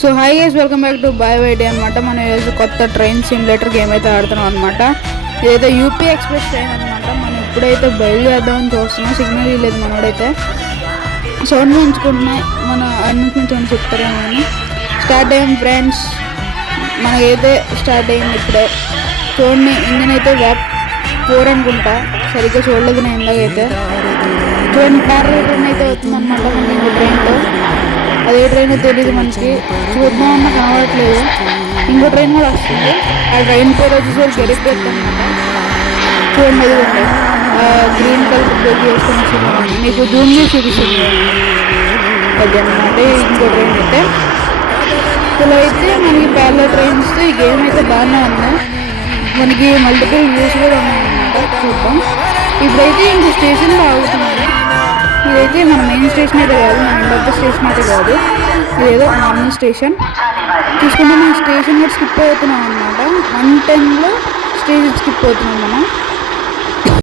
So hi guys, welcome back to by Y day అనమాట. మనం ఈరోజు కొత్త ట్రైన్ సిమ్యులేటర్ గేమ్ అయితే ఆడుతున్నాం అనమాట. ఇదైతే యూపీ ఎక్స్ప్రెస్ ట్రైన్ అనమాట. మనం ఇప్పుడైతే బయలుదేరదామని చూస్తున్నాం. సిగ్నల్ ఇవ్వలేదు మనోడైతే. సౌండ్ పెంచుకుంటున్నాయి, మన అన్నింటిని చెప్తారేమో అని. స్టార్ట్ అయ్యాం ఫ్రెండ్స్, మనకైతే స్టార్ట్ అయింది ఇప్పుడే. చూడండి, ఇంజన్ అయితే వ్యాప్ 4 అనుకుంటా, సరిగ్గా చూడలేదు నేను ఇందాకైతే. చూడండి, ప్యారల్ ట్రైన్ అయితే వస్తుందన్నమాట మనకి ఇంకో ట్రైన్లో. అదే ట్రైన్ తెలియదు మనకి, చూద్దామన్నా కావట్లేదు. ఇంకో ట్రైన్ కూడా వస్తుంది. ఆ ట్రైన్ పేరు వచ్చేసరికి గరిపెట్ అనమాట. చూడండి, అదిగోండి గ్రీన్ కలర్ బ్రేక్ చేసుకుని వచ్చింది. మీకు జూమ్ చేసి చూపిస్తుంది అది అనమాట ఇంకో ట్రైన్ అయితే. ఇలా అయితే మనకి ప్యారలల్ ట్రైన్స్ ఈ గేమ్ అయితే బాగానే ఉంది. మనకి మల్టిపుల్ వ్యూస్ కూడా ఉన్నాయన్నమాట. చూద్దాం. ఇప్పుడైతే ఇంక స్టేషన్లో ఆగుతున్నాము. ఇదైతే మన మెయిన్ స్టేషన్ అయితే కాదు, మన ఇండోర్ స్టేషన్ అయితే కాదు, ఇదేదో నార్మల్ స్టేషన్. చూసుకుంటే మనం స్టేషన్ కూడా స్కిప్ అవుతున్నాం అనమాట. 110లో స్టేషన్ స్కిప్ అవుతున్నాం మనం.